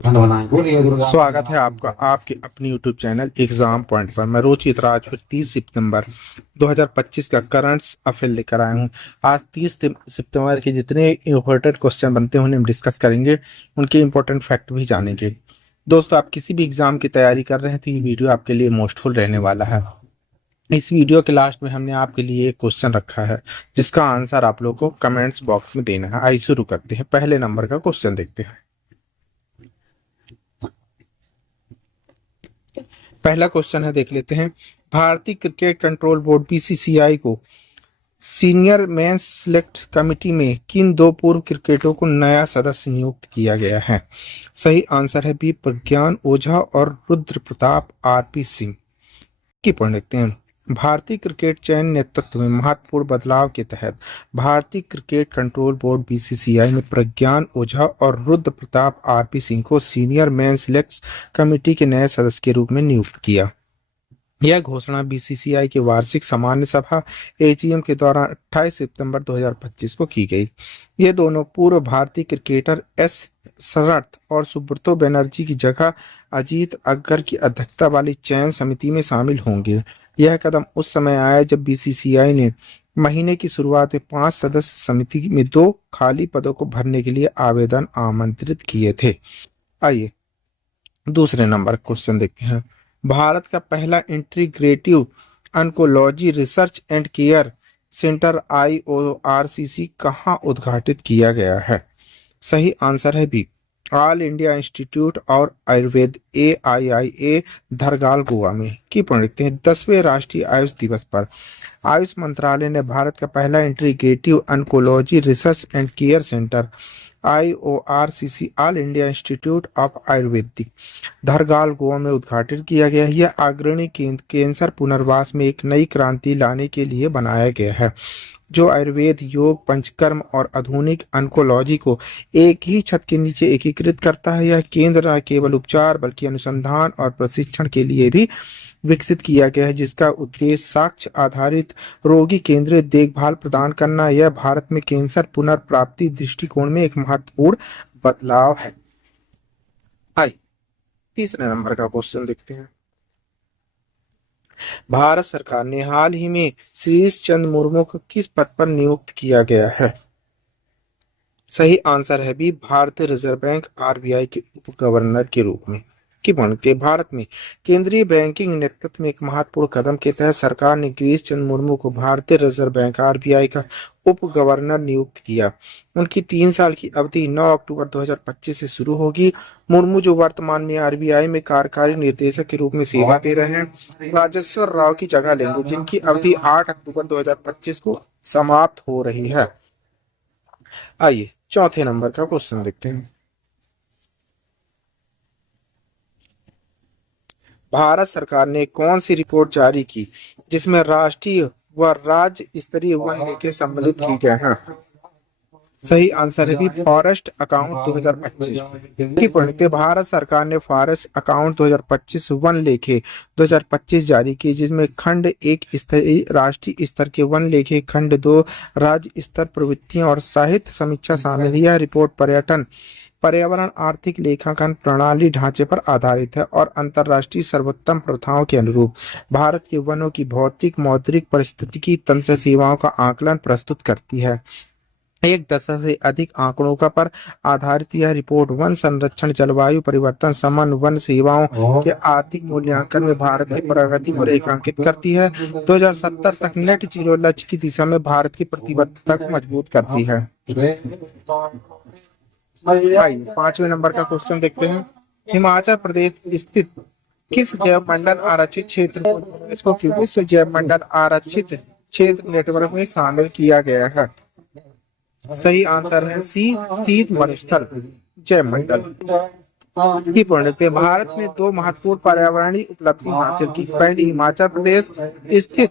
स्वागत है आपका आपके अपनी यूट्यूब चैनल एग्जाम पॉइंट पर। मैं रोचित राजपूत 30 सितंबर 2025 का करंट्स अफेयर लेकर आया हूं। आज 30 सितंबर के जितने इम्पोर्टेंट क्वेश्चन बनते हैं उन्हें हम डिस्कस करेंगे, उनके इम्पोर्टेंट फैक्ट भी जानेंगे। दोस्तों, आप किसी भी एग्जाम की तैयारी कर रहे हैं तो ये वीडियो आपके लिए मोस्टफुल रहने वाला है। इस वीडियो के लास्ट में हमने आपके लिए एक क्वेश्चन रखा है जिसका आंसर आप लोग को कमेंट्स बॉक्स में देना है। आइए शुरू करते हैं। पहले नंबर का क्वेश्चन देखते हैं। पहला क्वेश्चन है, देख लेते हैं। भारतीय क्रिकेट कंट्रोल बोर्ड बीसीसीआई को सीनियर मेंस सिलेक्ट कमेटी में किन दो पूर्व क्रिकेटरों को नया सदस्य नियुक्त किया गया है? सही आंसर है बी, प्रज्ञान ओझा और रुद्र प्रताप आरपी सिंह। की पॉइंट देखते हैं। भारतीय क्रिकेट चयन नेतृत्व में महत्वपूर्ण बदलाव के तहत भारतीय क्रिकेट कंट्रोल बोर्ड बीसीसीआई ने प्रज्ञान ओझा और रुद्र प्रताप आरपी सिंह को सीनियर मेन सिलेक्ट कमेटी के नए सदस्य के रूप में नियुक्त किया। यह घोषणा बीसीसीआई की वार्षिक सामान्य सभा एजीएम के दौरान 28 सितंबर 2025 को की गई। ये दोनों पूर्व भारतीय क्रिकेटर एस शरथ और सुब्रतो बनर्जी की जगह अजीत अग्गर की अध्यक्षता वाली चयन समिति में शामिल होंगे। यह कदम उस समय आया जब बीसीसीआई ने महीने की शुरुआत में 5 सदस्य समिति में 2 खाली पदों को भरने के लिए आवेदन आमंत्रित किए थे। आइए दूसरे नंबर क्वेश्चन देखते हैं। भारत का पहला integrative oncology research and care centre IORCC कहाँ उद्घाटित किया गया है? सही आंसर है बी, ऑल इंडिया इंस्टीट्यूट और आयुर्वेद AIIA धरगाल गोवा में। की पॉइंट लिखते हैं। 10वें राष्ट्रीय आयुष दिवस पर आयुष मंत्रालय ने भारत का पहला integrative oncology research and care centre IORCC all India institute of Ayurvedic Dhargal Goa में उद्घाटित किया गया है। यह अग्रणी कैंसर पुनर्वास में एक नई क्रांति लाने के लिए बनाया गया है, जो आयुर्वेद, योग, पंचकर्म और आधुनिक ऑन्कोलॉजी को एक ही छत के नीचे एकीकृत करता है। यह केंद्र न केवल उपचार बल्कि अनुसंधान और प्रशिक्षण के लिए भी विकसित किया गया है, जिसका उद्देश्य साक्ष्य आधारित रोगी केंद्रित देखभाल प्रदान करना। यह भारत में कैंसर पुनर्प्राप्ति दृष्टिकोण में एक महत्वपूर्ण बदलाव है। आइए तीसरे नंबर का क्वेश्चन देखते हैं। भारत सरकार ने हाल ही में श्रीश चंद्र मुर्मू को किस पद पर नियुक्त किया गया है? सही आंसर है बी, भारतीय रिजर्व बैंक RBI के उप गवर्नर के रूप में। की बनते भारत में केंद्रीय बैंकिंग नेतृत्व में एक महत्वपूर्ण कदम के तहत सरकार ने गिरीश चंद्र मुर्मू को भारतीय रिजर्व बैंक RBI का उप गवर्नर नियुक्त किया। उनकी 3 साल की अवधि 9 अक्टूबर 2025 से शुरू होगी। मुर्मू, जो वर्तमान में RBI में कार्यकारी निर्देशक के रूप में सेवा दे रहे हैं, राजेश्वर राव की जगह लेंगे, जिनकी अवधि 8 अक्टूबर 2025 को समाप्त हो रही है। आइए चौथे नंबर का क्वेश्चन देखते हैं। भारत सरकार ने कौन सी रिपोर्ट जारी की जिसमें राष्ट्रीय व राज्य स्तरीय वन लेखे सम्मिलित की गए हैं? सही आंसर है भी, फॉरेस्ट अकाउंट 2025 की पढ़ते। भारत सरकार ने फॉरेस्ट अकाउंट 2025 वन लेखे 2025 जारी की, जिसमें खंड 1 स्तरीय राष्ट्रीय स्तर के वन लेखे, खंड 2 राज्य स्तर प्रवृत्तियां और साहित्य समीक्षा शामिल है। यह रिपोर्ट पर्यटन, पर्यावरण, आर्थिक लेखांकन प्रणाली ढांचे पर आधारित है और अंतर्राष्ट्रीय सर्वोत्तम प्रथाओं के अनुरूप भारत के वनों की भौतिक, मौद्रिक, पारिस्थितिकी तंत्र सेवाओं का आकलन प्रस्तुत करती है। 1 दशक से अधिक आंकड़ों का पर आधारित यह रिपोर्ट वन संरक्षण, जलवायु परिवर्तन, समन वन सेवाओं के आर्थिक मूल्यांकन में भारत की प्रगति को रेखांकित करती है। 2070 तक नेट जीरो लक्ष्य की दिशा में भारत की प्रतिबद्धता को मजबूत करती है। 5वें नंबर का क्वेश्चन देखते हैं। हिमाचल प्रदेश स्थित किस जैव मंडल आरक्षित क्षेत्र इसको विश्व जैव मंडल आरक्षित क्षेत्र नेटवर्क में शामिल किया गया है? सही आंसर है सी, शीत मरुस्थल जैव मंडल की पूर्णता। भारत ने 2 महत्वपूर्ण पर्यावरणीय उपलब्धि हासिल की। पहली, हिमाचल प्रदेश स्थित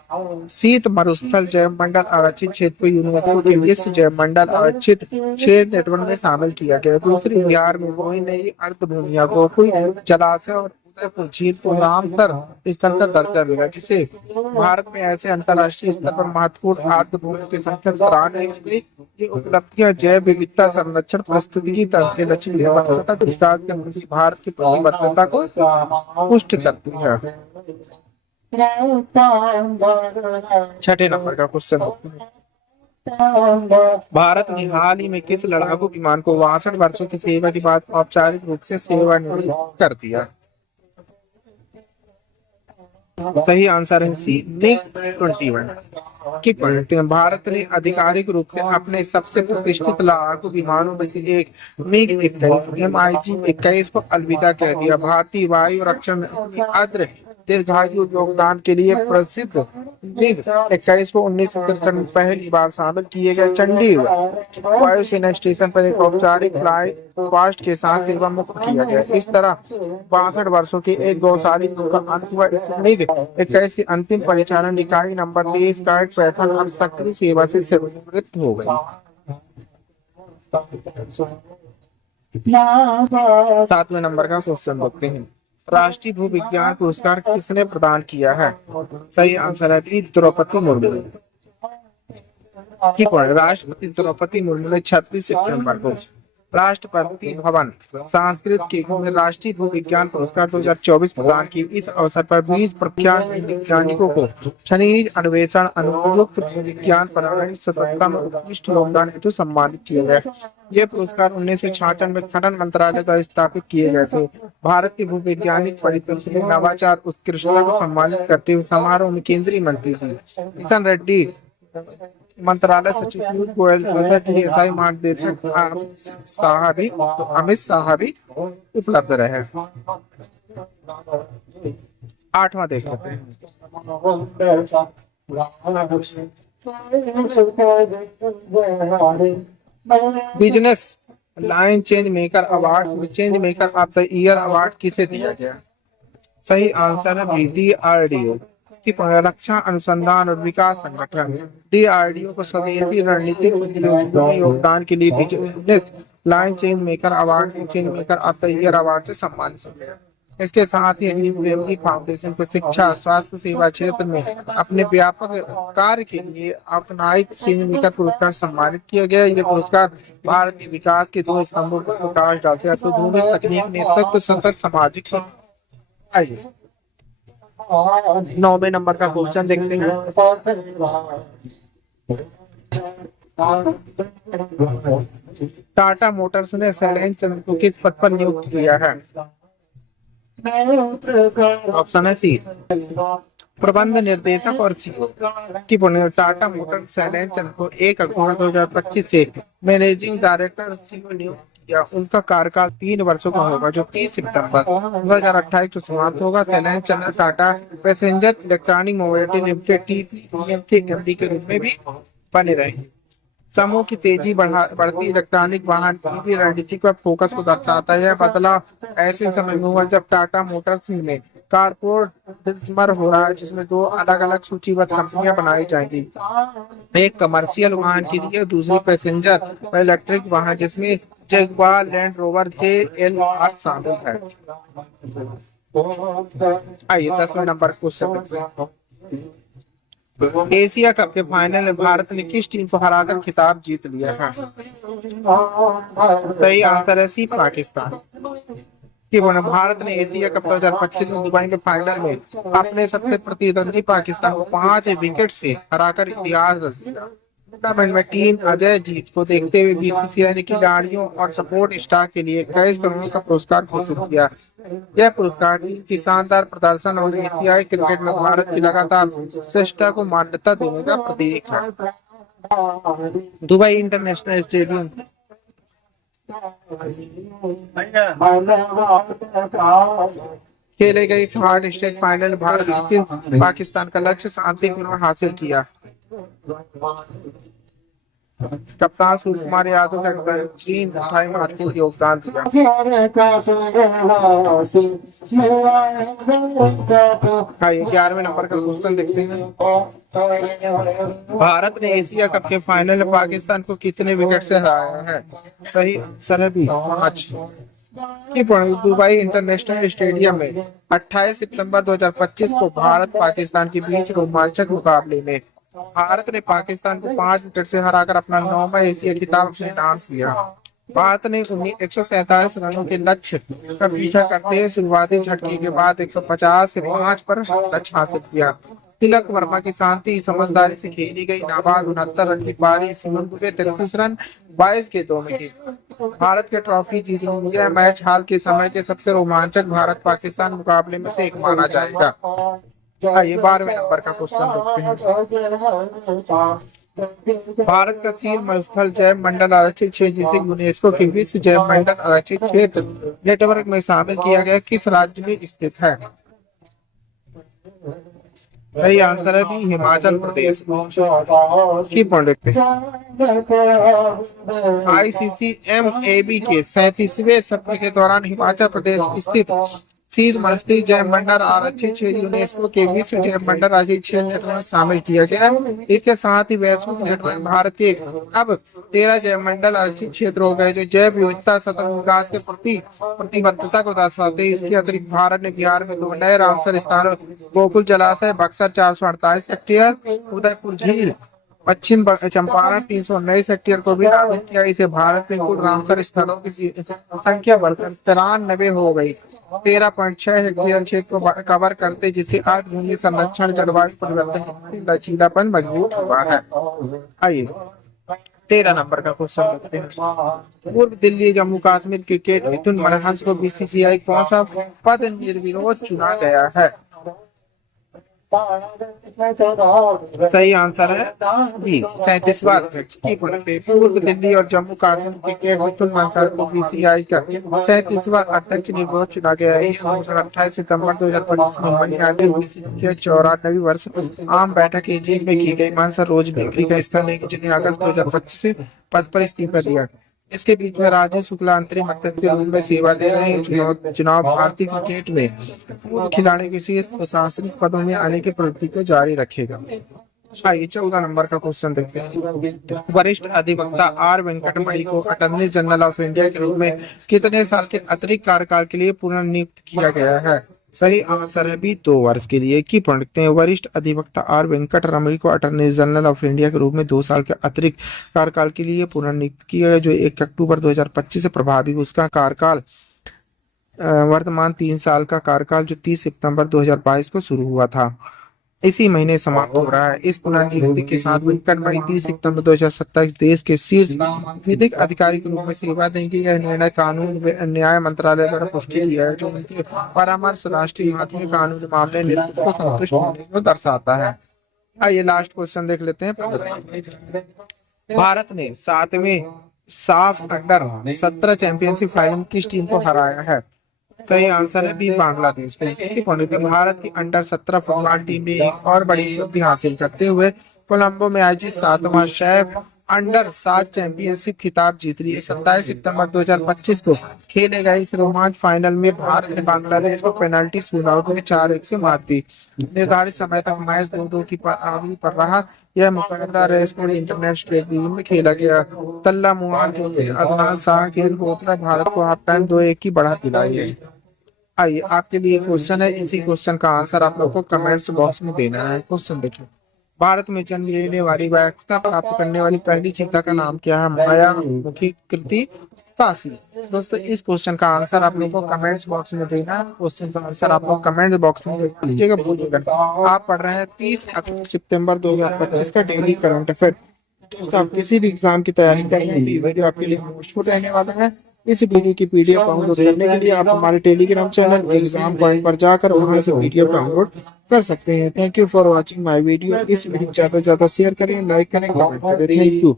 शीत मरुस्थल जैव मंडल आरक्षित क्षेत्र को यूनेस्को के विश्व जैव मंडल आरक्षित क्षेत्र नेटवर्क में शामिल किया गया। दूसरी, बिहार में मोही नदी, अर्ध भूमिया, गोकुल जलाशय और फतेहपुर झील को रामसर स्थल का दर्जा मिला, जिसे भारत में ऐसे अंतर्राष्ट्रीय स्तर पर महत्वपूर्ण आर्द्रभूमि की संख्या 93 हो गई। ये उपलब्धियां जैव विविधता संरक्षण, पारिस्थितिकी तंत्र, लचीले एवं सतत विकास के प्रति भारत की प्रतिबद्धता को पुष्ट करती है। छठे नंबर का क्वेश्चन, भारत ने हाल ही में किस लड़ाकू विमान को 62 वर्षों की सेवा के बाद औपचारिक रूप से सेवानिवृत्त कर दिया? सही आंसर है सी, MiG-21। भारत ने आधिकारिक रूप से अपने सबसे प्रतिष्ठित लड़ाकू विमानों में से एक MiG-21 MiG-21 को अलविदा कह दिया। भारतीय वायु रक्षा में अपनी अग्र दीर्घायु योगदान के लिए प्रसिद्ध MiG-21 को 1963 में पहली बार शामिल किए गए चंडीगढ़ वायुसेना स्टेशन पर एक औपचारिक फ्लाई पास्ट के साथ सेवा मुक्त किया गया। इस तरह 62 वर्षों के एक गौशाली युग का अंत हुआ। इस MiG-21 की अंतिम परिचालन इकाई नंबर 23 काइट पैथन अब सक्रिय सेवा से सेवानिवृत्त हो गई। 7वें नंबर का क्वेश्चन देखते हैं, राष्ट्रीय भूविज्ञान पुरस्कार किसने प्रदान किया है? सही आंसर है बी, द्रौपदी मुर्मू। राष्ट्रपति द्रौपदी मुर्मू ने 26 सितंबर को राष्ट्रपति भवन संस्कृत के में राष्ट्रीय भूविज्ञान पुरस्कार 2024 प्रदान की। इस अवसर पर 20 प्रख्यात वैज्ञानिकों को खनिज अन्वेषण, अनुप्रयुक्त भूविज्ञान, पर्यावरण सतर्कता में उत्कृष्ट योगदान हेतु सम्मानित किए गए। ये पुरस्कार 1966 में खनन मंत्रालय द्वारा स्थापित किए गए थे। भारत के भूवैज्ञानिक परितंत्र में नवाचार उत्कृष्टता को सम्मानित करते हुए समारोह में केंद्रीय मंत्री जी किशन रेड्डी, मंत्रालय सचिव पीयूष गोयल, DSI महानिदेशक अमित शाह भी उपलब्ध रहे। 8वां देख लेते हैं, business line change maker award, change maker of the year award किसे दिया गया? सही आंसर है DRDO की रक्षा अनुसंधान और विकास संगठन। DRDO को स्वदेशी रणनीतिक योगदान के लिए business line change maker award, change maker of the year award से सम्मानित किया। इसके साथ ही अजीम प्रेमजी फाउंडेशन को शिक्षा स्वास्थ्य सेवा क्षेत्र में अपने व्यापक कार्य के लिए अपनाइक चेंज मेकर पुरस्कार सम्मानित किया गया। यह पुरस्कार भारतीय विकास के 2 स्तंभों पर प्रकाश डालते हैं, तकनीक, नेतृत्व, सतत सामाजिक। आइए 9वें नंबर का क्वेश्चन देखते हैं, टाटा मोटर्स ने शैलेंद्र चंद्र को किस पद पर नियुक्त किया है? ऑप्शन है सी, प्रबंध निर्देशक और CEO की। टाटा मोटर्स शैलेंद्र चंद्र को 1 अक्टूबर 2025 से मैनेजिंग डायरेक्टर CEO नियुक्त किया। उनका कार्यकाल 3 वर्षों का होगा, जो 30 सितंबर 2028 को समाप्त होगा। Shailendra Chandra Tata passenger electronic mobility limited TPEM के MD के रूप में भी बने रहे। समूह की तेजी बढ़ती इलेक्ट्रॉनिक वाहन की रणनीति पर फोकस को दर्शाता है। बदलाव ऐसे समय में हुआ जब टाटा मोटर्स में कारपोरेट डिस्मर हो रहा है, जिसमें 2 अलग अलग सूचीबद्ध कंपनियां बनाई जाएंगी, एक कमर्शियल वाहन के लिए, दूसरी पैसेंजर व इलेक्ट्रिक वाहन जिसमें जगुआर लैंड रोवर JLR शामिल है। आइए 10वें नंबर क्वेश्चन, एशिया कप के फाइनल में भारत ने किस टीम को हराकर खिताब जीत लिया है? सही आंसर है सी, पाकिस्तान। भारत ने एशिया कप 2025 में दुबई के फाइनल में अपने सबसे प्रतिद्वंदी पाकिस्तान को 5 विकेट से हराकर इतिहास रच दिया। टूर्नामेंट में टीम अजय जीत को देखते हुए BCCI ने खिलाड़ियों और सपोर्ट स्टाफ के लिए 21 करोड़ का पुरस्कार घोषित किया। यह पुरस्कार टीम की शानदार प्रदर्शन और एशियाई क्रिकेट में भारत की लगातार श्रेष्ठता को मान्यता देने का प्रतीक है। दुबई इंटरनेशनल स्टेडियम खेले गए थर्ड स्टेट फाइनल भारत ने पाकिस्तान का लक्ष्य शांतिपूर्ण हासिल किया। कप्तान सूर्य कुमार यादव का महत्वपूर्ण योगदान दिया। 11वें नंबर का क्वेश्चन देखते हैं, भारत ने एशिया कप के फाइनल में पाकिस्तान को कितने विकेट से हराया है? सही आंसर है बी, 5। कि दुबई इंटरनेशनल स्टेडियम में 28 सितंबर 2025 को भारत पाकिस्तान के बीच रोमांचक मुकाबले में भारत ने पाकिस्तान को 5 विकेट से हराकर अपना 9वां एशिया खिताब अपने नाम किया। भारत ने 147 रनों के लक्ष्य का पीछा करते हुए शुरुआती झटके के बाद 150 से 5 पर लक्ष्य हासिल किया। तिलक वर्मा की शांति समझदारी से खेली गई नाबाद 69 रन की पारी सीमंत पे 33 रन 22 गेंदों में थी। भारत के ट्रॉफी जीतने यह मैच हाल के समय के सबसे रोमांचक भारत पाकिस्तान मुकाबले में से एक माना जाएगा। ये 12वें नंबर का क्वेश्चन देखते हैं। भारत का सील मरुस्थल जैव मंडल आरक्षित क्षेत्र जिसे यूनेस्को के विश्व जैव मंडल आरक्षित क्षेत्र नेटवर्क में शामिल किया गया किस राज्य में स्थित है? सही आंसर है बी हिमाचल प्रदेश। की पॉइंट देखते हैं। ICCMAB के 37वें सत्र के दौरान हिमाचल प्रदेश स्थित सीध मरुस्थल जैव मंडल आरक्षित क्षेत्र यूनेस्को के विश्व जैव मंडल आरक्षित क्षेत्र नेटवर्क में शामिल किया गया। इसके साथ ही वैश्विक नेटवर्क भारत के अब 13 जैव मंडल आरक्षित क्षेत्र हो गए जो जैव विविधता सतत विकास के प्रति प्रतिबद्धता को दर्शाते हैं। इसके अतिरिक्त भारत ने बिहार में 2 नए रामसर स्थानों गोकुल जलाशय बक्सर 448 हेक्टेयर उदयपुर झील पश्चिम चंपारण 319 हेक्टेयर को भी नामित किया। इसे भारत में कुल रामसर स्थलों की संख्या बढ़कर 93 हो गई। 13.6 हेक्टेयर क्षेत्र को कवर करते जिससे आज भूमि संरक्षण जलवायु परिवर्तन लचीलापन मजबूत हुआ है। आइए 13 नंबर का क्वेश्चन देखते हैं। पूर्व दिल्ली जम्मू कश्मीर क्रिकेट मिथुन मनहंस को BCCI कौन सा पद निर्विरोध चुना गया है? सही आंसर है बी 37वां अध्यक्ष। पूर्व दिल्ली और जम्मू कश्मीर क्रिकेट मिथुन मनहंस को BCCI का 37वां अध्यक्ष निर्विरोध चुना गया है। 28 सितंबर 2025 में मनियाली BCCI के 94वीं वर्ष आम बैठक एजेंट में की गई। मनहंस रोज बिक्री का स्थान लेंगे जिन्हें अगस्त 2025 से पद पर इस्तीफा दिया। इसके बीच में राजीव शुक्ला अंतरिम अध्यक्ष के रूप में सेवा दे रहे हैं। चुनाव भारतीय क्रिकेट में पूर्व खिलाड़ी विशेष प्रशासनिक पदों में आने की प्रवृत्ति को जारी रखेगा। आइए 14 नंबर का क्वेश्चन देखते हैं। वरिष्ठ अधिवक्ता आर वेंकटमणि को अटॉर्नी जनरल ऑफ इंडिया के रूप में कितने साल के अतिरिक्त कार्यकाल के लिए पुनर्नियुक्त किया गया है? सही आंसर है बी 2 वर्ष के लिए। की पॉइंट देखते हैं। वरिष्ठ अधिवक्ता आर वेंकटरमणि को अटॉर्नी जनरल ऑफ इंडिया के रूप में 2 साल के अतिरिक्त कार्यकाल के लिए पुनर्नियुक्त किया गया जो 1 अक्टूबर 2025 से प्रभावी। उसका कार्यकाल वर्तमान 3 साल का कार्यकाल जो 30 सितंबर 2022 को शुरू हुआ था इसी महीने समाप्त हो रहा है। इस पुनर्नियुक्ति के साथ वेंकटमणि 30 सितंबर 2027 देश के शीर्ष विधिक अधिकारी के रूप में सेवा देंगे। यह निर्णय कानून न्याय मंत्रालय द्वारा पुष्टि किया है जो उनके परामर्श राष्ट्रीय माध्यमिक कानूनी मामले नेतृत्व को संतुष्ट होने को दर्शाता है। आइए लास्ट क्वेश्चन देख लेते हैं। भारत ने 7वें साफ अंडर 17 चैंपियनशिप फाइनल किस टीम को हराया है? सही आंसर है बी बांग्लादेश को। भारत की अंडर 17 फुटबॉल टीम ने एक और बड़ी उपलब्धि हासिल करते हुए कोलंबो में आयोजित 7वां सैफ अंडर 7 चैंपियनशिप खिताब जीत लिया। 27 सितंबर 2025 को खेले गए इस रोमांच फाइनल में भारत ने बांग्लादेश को पेनल्टी शूटआउट में 4-1 से मात दी। निर्धारित समय तक मैच 2-2 की पारी पर रहा। यह मुकाबला रेसकोर्स इंटरनेशनल स्टेडियम में खेला गया। तल्ला मुआन अजनान शाह खेल होता भारत को हाफ टाइम 2-1 की बढ़त दिलाई। आइए आपके लिए क्वेश्चन है। इसी क्वेश्चन का आंसर आप लोग को कमेंट्स बॉक्स में देना है। क्वेश्चन देखिए। भारत में जन्म लेने वाली वैधता प्राप्त करने वाली पहली चीता का नाम क्या है? माया मुखी कृति फांसी। दोस्तों इस क्वेश्चन का आंसर आप लोग को कमेंट्स बॉक्स में देना है। क्वेश्चन का आंसर आप लोग कमेंट बॉक्स में दीजिएगा भूलिएगा। आप पढ़ रहे हैं 30 सितंबर 2025 का डेली करंट अफेयर। दोस्तों आप किसी भी एग्जाम की तैयारी कर रहे हैं तो ये वीडियो आपके लिए यूजफुल रहने वाला है। इस वीडियो की PDF डाउनलोड करने के लिए आप हमारे टेलीग्राम चैनल एग्जाम पॉइंट पर जाकर वहां से PDF डाउनलोड कर सकते हैं। Thank you for watching my video. इस वीडियो को ज्यादा से ज्यादा शेयर करें, लाइक करें, कमेंट करें। Thank you.